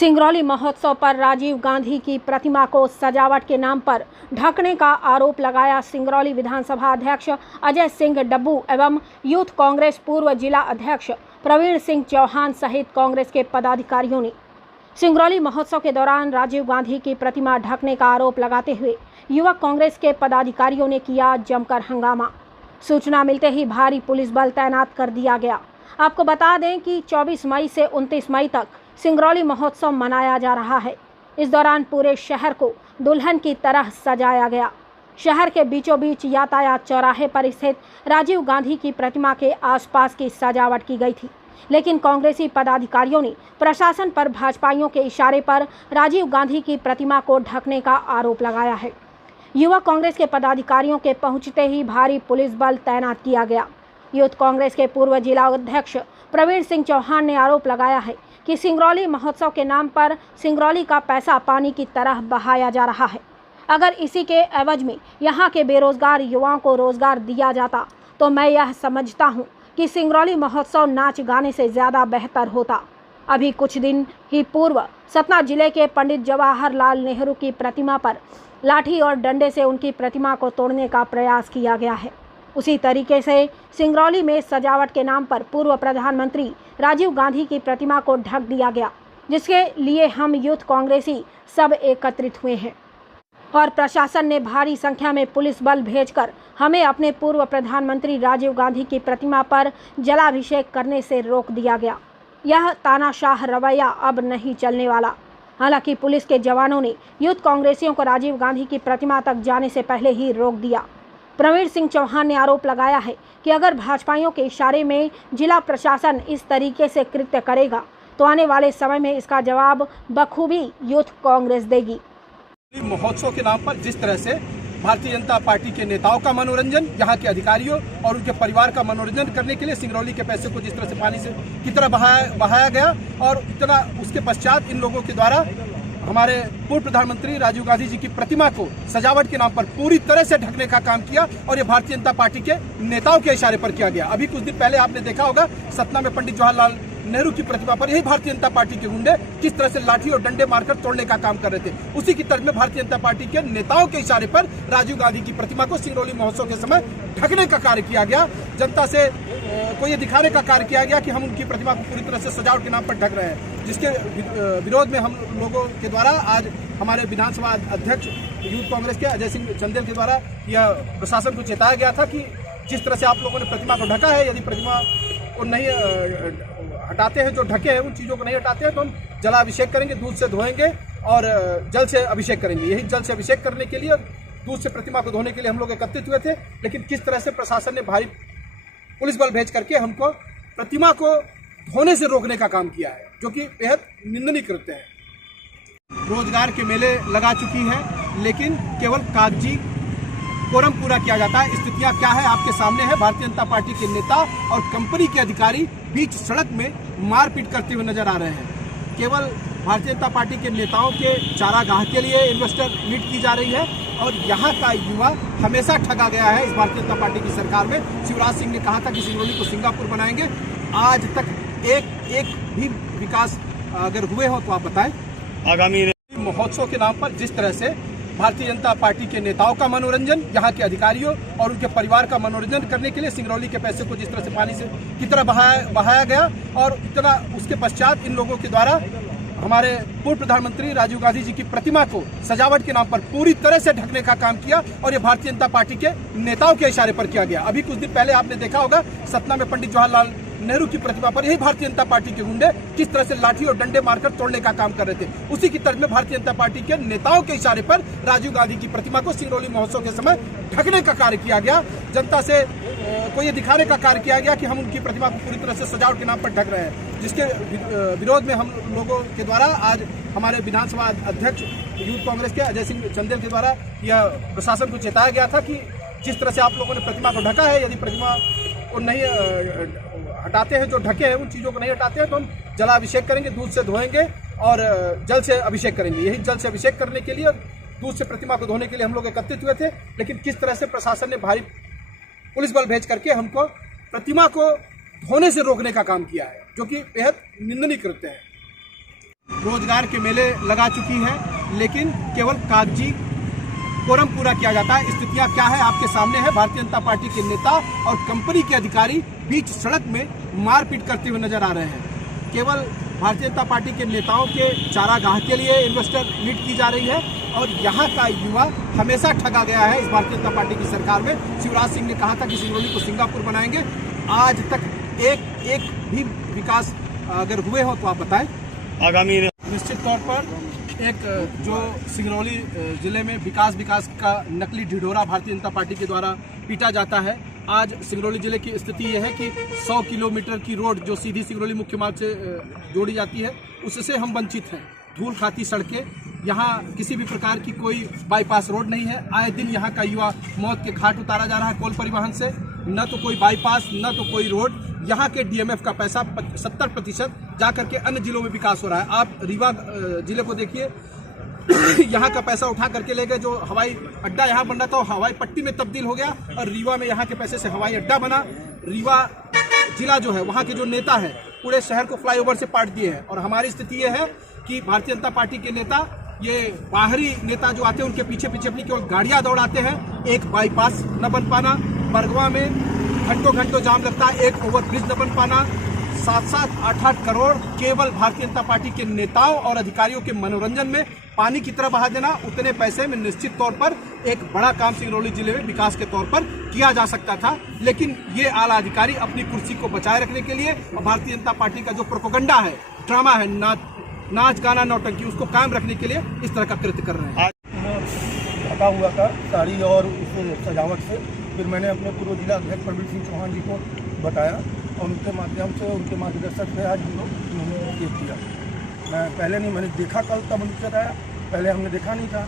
सिंगरौली महोत्सव पर राजीव गांधी की प्रतिमा को सजावट के नाम पर ढकने का आरोप लगाया सिंगरौली विधानसभा अध्यक्ष अजय सिंह डब्बू एवं यूथ कांग्रेस पूर्व जिला अध्यक्ष प्रवीण सिंह चौहान सहित कांग्रेस के पदाधिकारियों ने सिंगरौली महोत्सव के दौरान राजीव गांधी की प्रतिमा ढकने का आरोप लगाते हुए युवक कांग्रेस के पदाधिकारियों ने किया जमकर हंगामा। सूचना मिलते ही भारी पुलिस बल तैनात कर दिया गया। आपको बता दें कि 24 मई से 29 मई तक सिंगरौली महोत्सव मनाया जा रहा है। इस दौरान पूरे शहर को दुल्हन की तरह सजाया गया। शहर के बीचों बीच यातायात चौराहे पर स्थित राजीव गांधी की प्रतिमा के आसपास की सजावट की गई थी, लेकिन कांग्रेसी पदाधिकारियों ने प्रशासन पर भाजपाइयों के इशारे पर राजीव गांधी की प्रतिमा को ढकने का आरोप लगाया है। युवा कांग्रेस के पदाधिकारियों के पहुंचते ही भारी पुलिस बल तैनात किया गया। यूथ कांग्रेस के पूर्व जिला अध्यक्ष प्रवीण सिंह चौहान ने आरोप लगाया है कि सिंगरौली महोत्सव के नाम पर सिंगरौली का पैसा पानी की तरह बहाया जा रहा है। अगर इसी के एवज में यहाँ के बेरोजगार युवाओं को रोजगार दिया जाता तो मैं यह समझता हूँ कि सिंगरौली महोत्सव नाच गाने से ज़्यादा बेहतर होता। अभी कुछ दिन ही पूर्व सतना जिले के पंडित जवाहरलाल नेहरू की प्रतिमा पर लाठी और डंडे से उनकी प्रतिमा को तोड़ने का प्रयास किया गया है। उसी तरीके से सिंगरौली में सजावट के नाम पर पूर्व प्रधानमंत्री राजीव गांधी की प्रतिमा को ढक दिया गया, जिसके लिए हम यूथ कांग्रेसी सब एकत्रित हुए हैं और प्रशासन ने भारी संख्या में पुलिस बल भेजकर हमें अपने पूर्व प्रधानमंत्री राजीव गांधी की प्रतिमा पर जलाभिषेक करने से रोक दिया गया। यह तानाशाह रवैया अब नहीं चलने वाला। हालांकि पुलिस के जवानों ने यूथ कांग्रेसियों को राजीव गांधी की प्रतिमा तक जाने से पहले ही रोक दिया। प्रवीण सिंह चौहान ने आरोप लगाया है कि अगर भाजपाइयों के इशारे में जिला प्रशासन इस तरीके से कृत्य करेगा तो आने वाले समय में इसका जवाब बखूबी यूथ कांग्रेस देगी। महोत्सव के नाम पर जिस तरह से भारतीय जनता पार्टी के नेताओं का मनोरंजन, यहाँ के अधिकारियों और उनके परिवार का मनोरंजन करने के लिए सिंगरौली के पैसे को जिस तरह से पानी से की तरह बहाया गया और इतना उसके पश्चात इन लोगों के द्वारा हमारे पूर्व प्रधानमंत्री राजीव गांधी जी की प्रतिमा को सजावट के नाम पर पूरी तरह से ढकने का काम किया और ये भारतीय जनता पार्टी के नेताओं के इशारे पर किया गया। अभी कुछ दिन पहले आपने देखा होगा सतना में पंडित जवाहरलाल नेहरू की प्रतिमा पर यही भारतीय जनता पार्टी के गुंडे किस तरह से लाठी और डंडे मारकर तोड़ने का काम कर रहे थे। उसी की तर्ज में भारतीय जनता पार्टी के नेताओं के इशारे पर राजीव गांधी की प्रतिमा को सिंगरौली महोत्सव के समय ढकने का कार्य किया गया। जनता से को ये दिखाने का कार्य किया गया कि हम उनकी प्रतिमा को पूरी तरह से सजावट के नाम पर ढक रहे हैं, जिसके विरोध में हम लोगों के द्वारा आज हमारे विधानसभा अध्यक्ष यूथ कांग्रेस के अजय सिंह चंदेल के द्वारा यह प्रशासन को चेताया गया था कि जिस तरह से आप लोगों ने प्रतिमा को ढका है, यदि प्रतिमा को नहीं हटाते हैं, जो ढके हैं उन चीज़ों को नहीं हटाते हैं तो हम जलाभिषेक करेंगे, दूध से धोएंगे और जल से अभिषेक करेंगे। यही जल से अभिषेक करने के लिए, दूध से प्रतिमा को धोने के लिए हम लोग एकत्रित हुए थे। लेकिन किस तरह से प्रशासन ने भारी पुलिस बल भेज करके हमको प्रतिमा को धोने से रोकने का काम किया है, जो कि बेहद निंदनीय कृत्य है। रोजगार के मेले लगा चुकी है, लेकिन केवल कागजी कोरम पूरा किया जाता है। स्थितियां क्या है आपके सामने है। भारतीय जनता पार्टी के नेता और कंपनी के अधिकारी बीच सड़क में मारपीट करते हुए नजर आ रहे हैं। केवल भारतीय जनता पार्टी के नेताओं के चारागाह के लिए इन्वेस्टर मीट की जा रही है और यहाँ का युवा हमेशा ठगा गया है इस भारतीय जनता पार्टी की सरकार में। शिवराज सिंह ने कहा था कि सिंगरौली को सिंगापुर बनाएंगे। आज तक एक भी विकास अगर हुए हो तो आप बताएं। आगामी महोत्सव के नाम पर जिस तरह से भारतीय जनता पार्टी के नेताओं का मनोरंजन, यहाँ के अधिकारियों और उनके परिवार का मनोरंजन करने के लिए सिंगरौली के पैसे को जिस तरह से पानी से की तरह बहाया गया और इतना उसके पश्चात इन लोगों के द्वारा हमारे पूर्व प्रधानमंत्री राजीव गांधी जी की प्रतिमा को सजावट के नाम पर पूरी तरह से ढकने का काम किया और ये भारतीय जनता पार्टी के नेताओं के इशारे पर किया गया। अभी कुछ दिन पहले आपने देखा होगा सतना में पंडित जवाहरलाल नेहरू की प्रतिमा पर यही भारतीय जनता पार्टी के गुंडे किस तरह से लाठी और डंडे मारकर तोड़ने का काम कर रहे थे। उसी की तर्ज में भारतीय जनता पार्टी के नेताओं के इशारे पर राजीव गांधी की प्रतिमा को सिंगरौली महोत्सव के समय ढकने का कार्य किया गया। जनता से को ये दिखाने का कार्य किया गया कि हम उनकी प्रतिमा को पूरी तरह से सजावट के नाम पर ढक रहे हैं, जिसके विरोध में हम लोगों के द्वारा आज हमारे विधानसभा अध्यक्ष यूथ कांग्रेस के अजय सिंह चंदेल के द्वारा यह प्रशासन को चेताया गया था कि जिस तरह से आप लोगों ने प्रतिमा को ढका है, यदि प्रतिमा को नहीं हटाते हैं, जो ढके हैं उन चीज़ों को नहीं हटाते हैं तो हम जलाभिषेक करेंगे, दूध से धोएंगे और जल से अभिषेक करेंगे। यही जल से अभिषेक करने के लिए, दूध से प्रतिमा को धोने के लिए हम लोग एकत्रित हुए थे। लेकिन किस तरह से प्रशासन ने भारी पुलिस बल भेज करके हमको प्रतिमा को धोने से रोकने का काम किया है, जो कि बेहद निंदनीय कृत्य है। रोजगार के मेले लगा चुकी है, लेकिन केवल कागजी कोरम पूरा किया जाता है। स्थितियां क्या है आपके सामने है। भारतीय जनता पार्टी के नेता और कंपनी के अधिकारी बीच सड़क में मारपीट करते हुए नजर आ रहे हैं। केवल भारतीय जनता पार्टी के नेताओं के चारागाह के लिए इन्वेस्टर मीट की जा रही है और यहाँ का युवा हमेशा ठगा गया है। इस भारतीय जनता पार्टी की सरकार में शिवराज सिंह ने कहा था कि सिंगरौली को सिंगापुर बनाएंगे। आज तक एक भी विकास अगर हुए हो तो आप बताएं। आगामी निश्चित तौर पर एक जो सिंगरौली जिले में विकास का नकली ढिढोरा भारतीय जनता पार्टी के द्वारा पीटा जाता है। आज सिंगरौली जिले की स्थिति यह है कि 100 किलोमीटर की रोड जो सीधी सिंगरौली मुख्य मार्ग से जोड़ी जाती है उससे हम वंचित हैं। धूल खाती सड़कें, यहाँ किसी भी प्रकार की कोई बाईपास रोड नहीं है। आए दिन यहाँ का युवा मौत के घाट उतारा जा रहा है कोल परिवहन से। न तो कोई बाईपास न तो कोई रोड। यहाँ के डीएमएफ का पैसा 70% जाकर के अन्य जिलों में विकास हो रहा है। आप रीवा जिले को देखिए, यहाँ का पैसा उठा करके ले गए। जो हवाई अड्डा यहाँ बन रहा था वो हवाई पट्टी में तब्दील हो गया और रीवा में यहाँ के पैसे से हवाई अड्डा बना। रीवा जिला जो है वहाँ के जो नेता है पूरे शहर को फ्लाईओवर से पाट दिए हैं। और हमारी स्थिति ये है कि भारतीय जनता पार्टी के नेता, ये बाहरी नेता जो आते हैं उनके पीछे अपनी केवल गाड़ियां दौड़ाते हैं। एक बाईपास न बन पाना, बरगवा में घंटों जाम लगता है, एक ओवरब्रिज न बन पाना, 7-7, 8-8 करोड़ केवल भारतीय जनता पार्टी के नेताओं और अधिकारियों के मनोरंजन में पानी की तरह बहा देना। उतने पैसे में निश्चित तौर पर एक बड़ा काम सिंगरौली जिले में विकास के तौर पर किया जा सकता था, लेकिन ये आला अधिकारी अपनी कुर्सी को बचाए रखने के लिए और भारतीय जनता पार्टी का जो प्रोपेगेंडा है, ड्रामा है, नाच गाना नौटंकी, उसको कायम रखने के लिए इस तरह का कृत्य कर रहे हैं। ढका हुआ था साड़ी और उस सजावट से। फिर मैंने अपने पूर्व जिला अध्यक्ष प्रवीण सिंह चौहान जी को बताया और उनके माध्यम से, उनके मार्गदर्शन से आज हम लोग उन्होंने ये किया। मैं पहले नहीं, मैंने देखा कल तब उनसे आया, पहले हमने देखा नहीं था।